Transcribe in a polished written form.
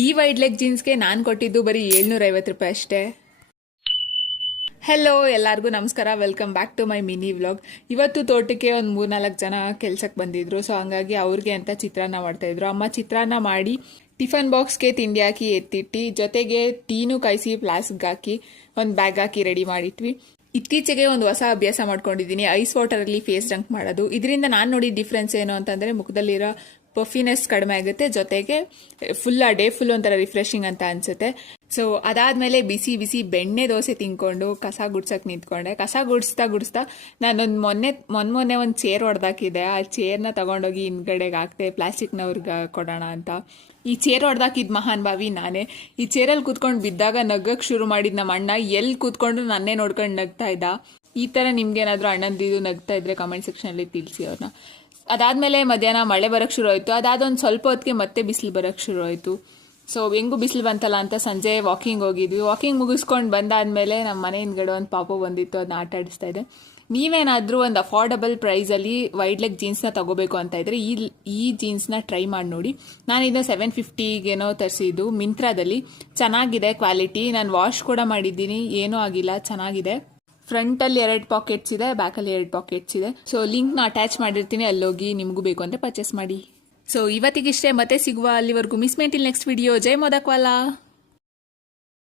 ಈ wide leg ಜೀನ್ಸ್ಗೆ ನಾನು ಕೊಟ್ಟಿದ್ದು ಬರೀ 750 ರೂಪಾಯಿ ಅಷ್ಟೇ. ಹೆಲೋ, ಎಲ್ಲರಿಗೂ ನಮಸ್ಕಾರ. Welcome back to my mini vlog. ಇವತ್ತು ತೋಟಕ್ಕೆ ಒಂದು 3-4 ಜನ ಕೆಲ್ಸಕ್ಕೆ ಬಂದಿದ್ರು. ಸೊ ಹಂಗಾಗಿ ಅವ್ರಿಗೆ ಅಂತ ಚಿತ್ರಾನ್ನ ಮಾಡ್ತಾಯಿದ್ರು. ಅಮ್ಮ ಚಿತ್ರಾನ್ನ ಮಾಡಿ ಟಿಫನ್ ಬಾಕ್ಸ್ಗೆ ತಿಂಡಿ ಹಾಕಿ ಎತ್ತಿಟ್ಟು, ಜೊತೆಗೆ ಟೀನು ಕಾಯಿಸಿ ಫ್ಲಾಸ್ಕ್ಗೆ ಹಾಕಿ ಒಂದು ಬ್ಯಾಗ್ ಹಾಕಿ ರೆಡಿ ಮಾಡಿಟ್ವಿ. ಇತ್ತೀಚೆಗೆ ಒಂದು ಹೊಸ ಅಭ್ಯಾಸ ಮಾಡ್ಕೊಂಡಿದ್ದೀನಿ, ಐಸ್ ವಾಟರಲ್ಲಿ ಫೇಸ್ ರಂಕ್ ಮಾಡೋದು. ಇದರಿಂದ ನಾನು ನೋಡಿದ ಡಿಫ್ರೆನ್ಸ್ ಏನು ಅಂತಂದರೆ, ಮುಖದಲ್ಲಿರೋ ಪಫಿನೆಸ್ ಕಡಿಮೆ ಆಗುತ್ತೆ, ಜೊತೆಗೆ ಡೇ ಫುಲ್ ಒಂಥರ ರಿಫ್ರೆಶಿಂಗ್ ಅಂತ ಅನ್ಸುತ್ತೆ. ಸೊ ಅದಾದಮೇಲೆ ಬಿಸಿ ಬಿಸಿ ಬೆಣ್ಣೆ ದೋಸೆ ತಿನ್ಕೊಂಡು ಕಸ ಗುಡ್ಸಕ್ಕೆ ನಿಂತ್ಕೊಂಡೆ. ಕಸ ಗುಡಿಸ್ತಾ ನಾನೊಂದು ಮೊನ್ನೆ ಒಂದು ಚೇರ್ ಹೊಡೆದಾಕಿದ್ದೆ. ಆ ಚೇರ್ನ ತಗೊಂಡೋಗಿ ಹಿಂದ್ಗಡೆಗೆ ಹಾಕ್ದೆ, ಪ್ಲಾಸ್ಟಿಕ್ನವ್ರಿಗೆ ಕೊಡೋಣ ಅಂತ. ಈ ಚೇರ್ ಹೊಡೆದಾಕಿದ್ ಮಹಾನ್ ಭಾವಿ ನಾನೇ. ಈ ಚೇರಲ್ಲಿ ಕೂತ್ಕೊಂಡು ಬಿದ್ದಾಗ ನಗಕ್ಕೆ ಶುರು ಮಾಡಿದ್ ನಮ್ಮ ಅಣ್ಣ. ಎಲ್ಲಿ ಕೂತ್ಕೊಂಡು ನನ್ನೇ ನೋಡ್ಕೊಂಡು ನಗ್ತಾ ಇದ್ದ. ಈ ಥರ ನಿಮ್ಗೇನಾದರೂ ಅಣ್ಣಂದಿದ್ದು ನಗ್ತಾ ಇದ್ರೆ ಕಮೆಂಟ್ ಸೆಕ್ಷನಲ್ಲಿ ತಿಳಿಸಿ ಅವ್ರನ್ನ. ಅದಾದಮೇಲೆ ಮಧ್ಯಾಹ್ನ ಮಳೆ ಬರೋಕ್ಕೆ ಶುರು ಆಯಿತು. ಅದಾದೊಂದು ಸ್ವಲ್ಪ ಹೊತ್ತಿಗೆ ಮತ್ತೆ ಬಿಸಿಲು ಬರೋಕ್ಕೆ ಶುರು ಆಯಿತು. ಸೊ ಹೆಂಗೂ ಬಿಸಿಲು ಬಂತಲ್ಲ ಅಂತ ಸಂಜೆ ವಾಕಿಂಗ್ ಹೋಗಿದ್ವಿ. ವಾಕಿಂಗ್ ಮುಗಿಸ್ಕೊಂಡು ಬಂದಾದಮೇಲೆ ನಮ್ಮ ಮನೆ ಹಿಂದ್ಗಡೆ ಒಂದು ಪಾಪು ಬಂದಿತ್ತು, ಅದನ್ನ ಆಟ ಆಡಿಸ್ತಾ ಇದೆ. ನೀವೇನಾದರೂ ಒಂದು ಅಫೋರ್ಡಬಲ್ ಪ್ರೈಸಲ್ಲಿ ವೈಡ್ ಲೆಗ್ ಜೀನ್ಸ್ನ ತಗೋಬೇಕು ಅಂತ ಇದ್ರೆ ಈ ಜೀನ್ಸ್ನ ಟ್ರೈ ಮಾಡಿ ನೋಡಿ. ನಾನಿದು 750ಗೇನೋ ತರಿಸಿದ್ದು ಮಿಂತ್ರಾದಲ್ಲಿ. ಚೆನ್ನಾಗಿದೆ ಕ್ವಾಲಿಟಿ. ನಾನು ವಾಶ್ ಕೂಡ ಮಾಡಿದ್ದೀನಿ, ಏನೂ ಆಗಿಲ್ಲ, ಚೆನ್ನಾಗಿದೆ. ಫ್ರಂಟಲ್ಲಿ 2 ಪಾಕೆಟ್ಸ್ ಇದೆ, ಬ್ಯಾಕಲ್ಲಿ 2 ಪಾಕೆಟ್ಸ್ ಇದೆ. ಸೊ ಲಿಂಕ್ನ ಅಟ್ಯಾಚ್ ಮಾಡಿರ್ತೀನಿ, ಅಲ್ಲೋಗಿ ನಿಮಗೂ ಬೇಕು ಅಂದರೆ ಪರ್ಚೇಸ್ ಮಾಡಿ. ಸೊ ಇವತ್ತಿಗಿಷ್ಟೇ, ಮತ್ತೆ ಸಿಗುವ. ಅಲ್ಲಿವರೆಗೂ ಮಿಸ್ ಮೇಂಟಿಲ್ ನೆಕ್ಸ್ಟ್ ವಿಡಿಯೋ. ಜೈ ಮೋದಕ್ವಾಲಾ.